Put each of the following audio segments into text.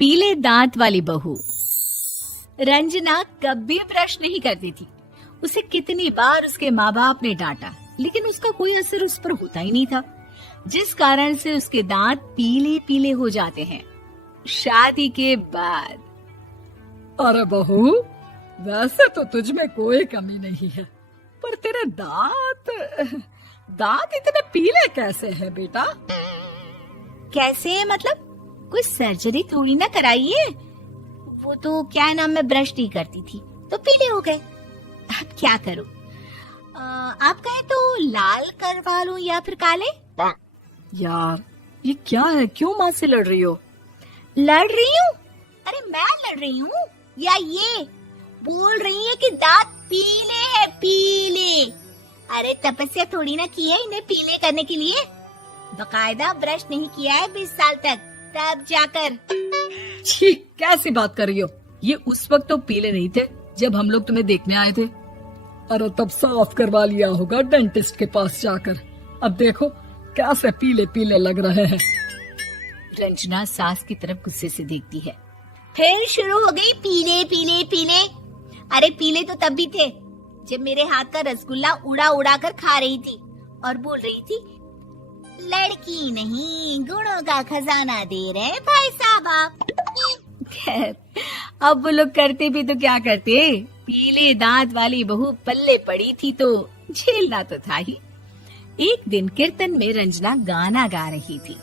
पीले दांत वाली बहू। रंजना कभी ब्रश नहीं करती थी। उसे कितनी बार उसके माँ बाप ने डांटा, लेकिन उसका कोई असर उस पर होता ही नहीं था, जिस कारण से उसके दांत पीले पीले हो जाते हैं। शादी के बाद। अरे बहू, वैसे तो तुझ में कोई कमी नहीं है, पर तेरे दांत इतने पीले कैसे हैं बेटा? कैसे मतलब? कोई सर्जरी थोड़ी ना कराई है। वो तो क्या नाम, मैं ब्रश नहीं करती थी तो पीले हो गए। अब क्या करूं? आप कहें तो लाल करवा लूं या फिर काले? यार ये क्या है, क्यों माँ से लड़ रही हो? लड़ रही हूँ? अरे मैं लड़ रही हूँ या ये बोल रही है कि दांत पीले हैं, पीले। अरे तपस्या थोड़ी ना की है इन्हें पीले करने के लिए। बकायदा ब्रश नहीं किया है 20 साल तक, तब जाकर। छी, कैसी बात कर रही हो? ये उस वक्त तो पीले नहीं थे जब हम लोग तुम्हें देखने आए थे। अरे तब साफ करवा लिया होगा डेंटिस्ट के पास जाकर। अब देखो कैसे पीले पीले लग रहे हैं। रंजना सास की तरफ गुस्से से देखती है। फिर शुरू हो गई पीले पीले पीले। अरे पीले तो तब भी थे जब मेरे हाथ का रसगुल्ला उड़ा उड़ा कर खा रही थी और बोल रही थी, लड़की नहीं गुणों का खजाना दे रहे भाई साहब आप। खैर, अब वो लोग करते भी तो क्या करते, पीले दांत वाली बहू पल्ले पड़ी थी तो झेलना तो था ही। एक दिन कीर्तन में रंजना गाना गा रही थी।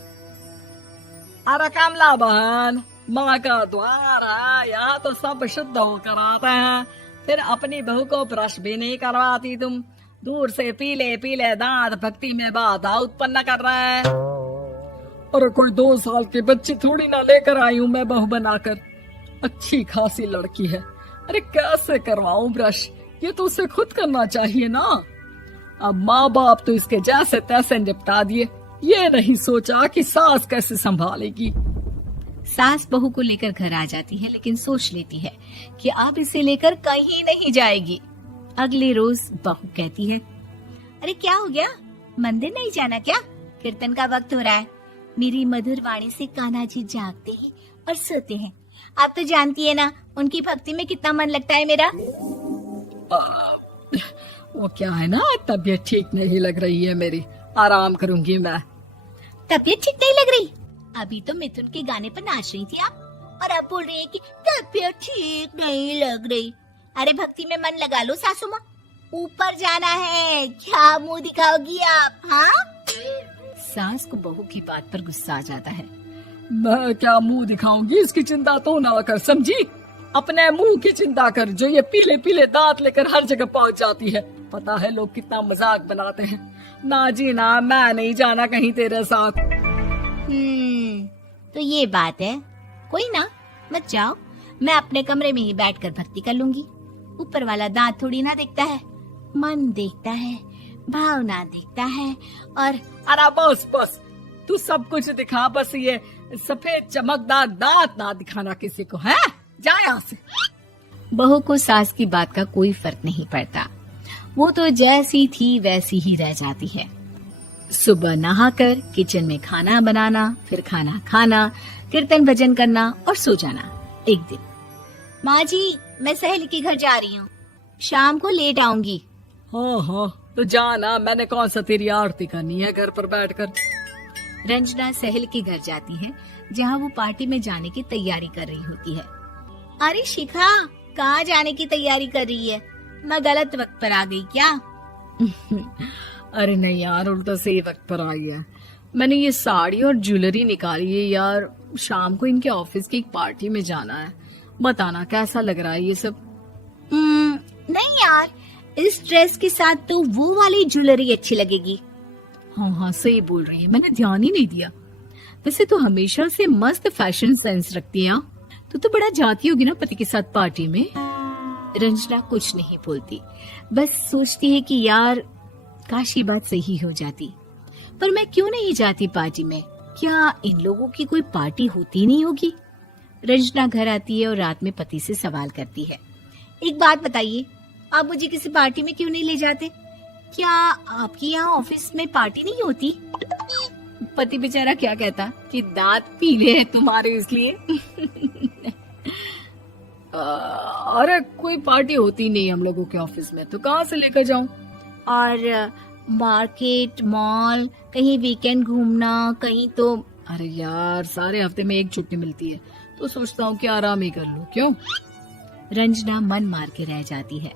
अरे कमला बहन, माँ का द्वार है, यहाँ तो सब शुद्ध होकर आते हैं, फिर अपनी बहू को ब्रश भी नहीं करवाती तुम। दूर से पीले पीले दांत भक्ति में बाधा उत्पन्न कर रहे हैं। अरे कोई 2 साल की बच्ची थोड़ी ना लेकर आई हूँ मैं बहू बनाकर। अच्छी खासी लड़की है, अरे कैसे करवाऊं ब्रश? ये तो उसे खुद करना चाहिए ना। अब माँ बाप तो इसके जैसे तैसे निपटा दिए, ये नहीं सोचा कि सास कैसे संभालेगी। सास बहू को लेकर घर आ जाती है, लेकिन सोच लेती है कि अब इसे लेकर कहीं नहीं जाएगी। अगले रोज बहू कहती है, अरे क्या हो गया, मंदिर नहीं जाना क्या? कीर्तन का वक्त हो रहा है। मेरी मधुर वाणी से कान्हा जी जागते हैं और सोते हैं। आप तो जानती है ना उनकी भक्ति में कितना मन लगता है मेरा। वो क्या है ना, तबीयत ठीक नहीं लग रही है मेरी, आराम करूंगी मैं। तबीयत ठीक नहीं लग रही? अभी तो मिथुन के गाने पर नाच रही थी आप, और अब बोल रही है कि तबीयत ठीक नहीं लग रही। अरे भक्ति में मन लगा लो सासू माँ, ऊपर जाना है, क्या मुंह दिखाओगी आप? हाँ? सास को बहू की बात पर गुस्सा आ जाता है। मैं क्या मुंह दिखाऊंगी, इसकी चिंता तो ना कर, समझी? अपने मुंह की चिंता कर, जो ये पीले पीले दांत लेकर हर जगह पहुंच जाती है। पता है लोग कितना मजाक बनाते हैं। ना जी ना, मैं नहीं जाना कहीं तेरे साथ। तो ये बात है। कोई ना, मत जाओ, मैं अपने कमरे में ही बैठकर भक्ति कर लूंगी। ऊपर वाला दांत थोड़ी ना देखता है, मन देखता है, भावना देखता है। और अरे बस बस, तू सब कुछ दिखा, बस ये सफेद चमकदार दांत ना दिखाना किसी को, है? जा यहाँ से। बहू को सास की बात का कोई फर्क नहीं पड़ता, वो तो जैसी थी वैसी ही रह जाती है। सुबह नहाकर किचन में खाना बनाना, फिर खाना खाना, कीर्तन भजन करना और सो जाना। एक दिन, माँ जी मैं सहेली के घर जा रही हूँ, शाम को लेट आऊंगी। हाँ हाँ तो जाना, मैंने कौन सा तेरी आरती करनी है घर पर बैठकर। रंजना सहेली के घर जाती है, जहाँ वो पार्टी में जाने की तैयारी कर रही होती है। अरे शिखा, कहाँ जाने की तैयारी कर रही है? मैं गलत वक्त पर आ गई क्या? अरे नहीं यार, उल्टा सही वक्त पर आई है। मैंने ये साड़ी और ज्वेलरी निकाली है यार, शाम को इनके ऑफिस की एक पार्टी में जाना है। बताना कैसा लग रहा है ये सब? नहीं यार, इस ड्रेस के साथ तो वो वाली ज्वेलरी अच्छी लगेगी। हाँ हाँ सही बोल रही है, मैंने ध्यान ही नहीं दिया। वैसे तो हमेशा से मस्त फैशन सेंस रखती है। तो बड़ा जाती होगी ना पति के साथ पार्टी में। रंजना कुछ नहीं बोलती, बस सोचती है कि यार काश ये बात सही हो जाती, पर मैं क्यों नहीं जाती पार्टी में? क्या इन लोगों की कोई पार्टी होती नहीं होगी? रंजना घर आती है और रात में पति से सवाल करती है, एक बात बताइए, आप मुझे किसी पार्टी में क्यों नहीं ले जाते? क्या आपके यहाँ ऑफिस में पार्टी नहीं होती? पति बेचारा क्या कहता कि दांत पीले हैं तुम्हारे इसलिए। अरे कोई पार्टी होती नहीं हम लोगों के ऑफिस में, तो कहाँ से लेकर जाऊं? और मार्केट, मॉल, कहीं वीकेंड घूमना, कहीं तो। अरे यार सारे हफ्ते में एक छुट्टी मिलती है, तो सोचता हूँ कि आराम ही कर लूं। क्यों? रंजना मन मार के रह जाती है।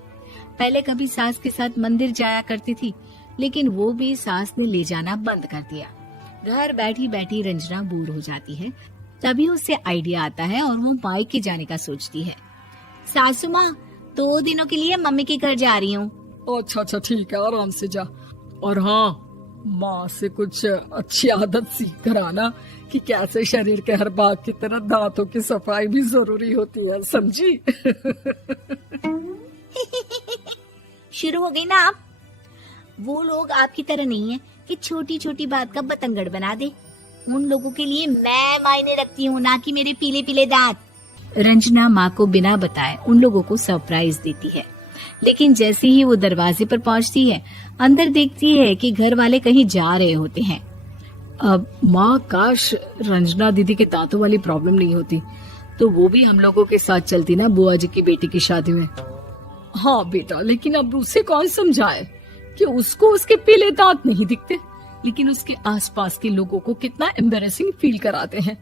पहले कभी सास के साथ मंदिर जाया करती थी, लेकिन वो भी सास ने ले जाना बंद कर दिया। घर बैठी बैठी रंजना बोर हो जाती है। तभी उसे आइडिया आता है और वो मायके जाने का सोचती है। सासू माँ, 2 दिनों के लिए मम्मी के घर जा रही हूँ। अच्छा ठीक है, आराम से जा। और हाँ, माँ से कुछ अच्छी आदत सीख कर आना कि कैसे शरीर के हर भाग की तरह दांतों की सफाई भी जरूरी होती है, समझी? शुरू हो गई ना आप। वो लोग आपकी तरह नहीं है कि छोटी छोटी बात का बतंगड़ बना दे। उन लोगों के लिए मैं मायने रखती हूँ, ना कि मेरे पीले पीले दांत। रंजना माँ को बिना बताए उन लोगों को सरप्राइज देती है, लेकिन जैसे ही वो दरवाजे पर पहुँचती है, अंदर देखती है कि घर वाले कहीं जा रहे होते हैं। अब माँ, काश रंजना दीदी के दांतों वाली प्रॉब्लम नहीं होती, तो वो भी हम लोगों के साथ चलती ना बुआ जी की बेटी की शादी में। हाँ बेटा, लेकिन अब उसे कौन समझाए कि उसको उसके पीले दांत नहीं दिखते, लेकिन उसके आसपास के लोगों को कितना एम्बैरेसिंग फील कराते हैं।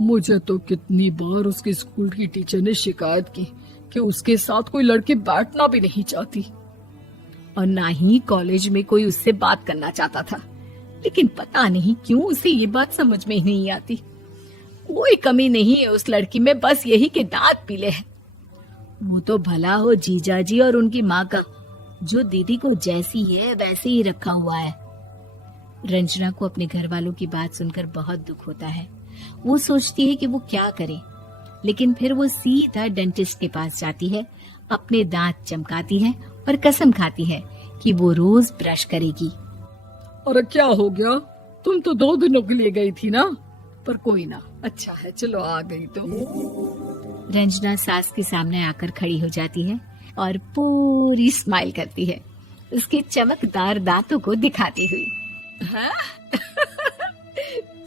मुझे तो कितनी बार उसके स्कूल की टीचर ने शिकायत की कि उसके साथ कोई लड़की बैठना भी नहीं चाहती, और ना ही कॉलेज में कोई उससे बात करना चाहता था। लेकिन पता नहीं क्यों उसे ये बात समझ में ही नहीं आती। कोई कमी नहीं है उस लड़की में, बस यही कि दांत पीले हैं। वो तो भला हो जीजा जी और उनकी माँ का, जो दीदी को जैसी है वैसे ही रखा हुआ है। रंजना को अपने घर वालों की बात सुनकर बहुत दुख होता है। वो सोचती है कि वो क्या करे, लेकिन फिर वो सीधा डेंटिस्ट के पास जाती है, अपने दांत चमकाती है और कसम खाती है कि वो रोज ब्रश करेगी। अरे क्या हो गया? तुम तो 2 दिनों के लिए गई थी ना, पर कोई ना, अच्छा है, चलो आ गई तो। रंजना सास के सामने आकर खड़ी हो जाती है और पूरी स्माइल करती है, उसके चमकदार दांतों को दिखाती हुई। हैं?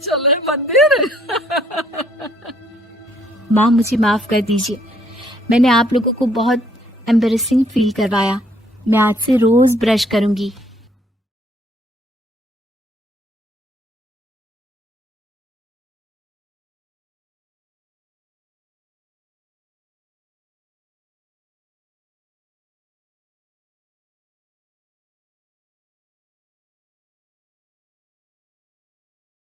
चले मंदिर? माँ, मुझे माफ कर दीजिए, मैंने आप लोगों को बहुत एम्बैरेसिंग फील करवाया। मैं आज से रोज ब्रश करूंगी।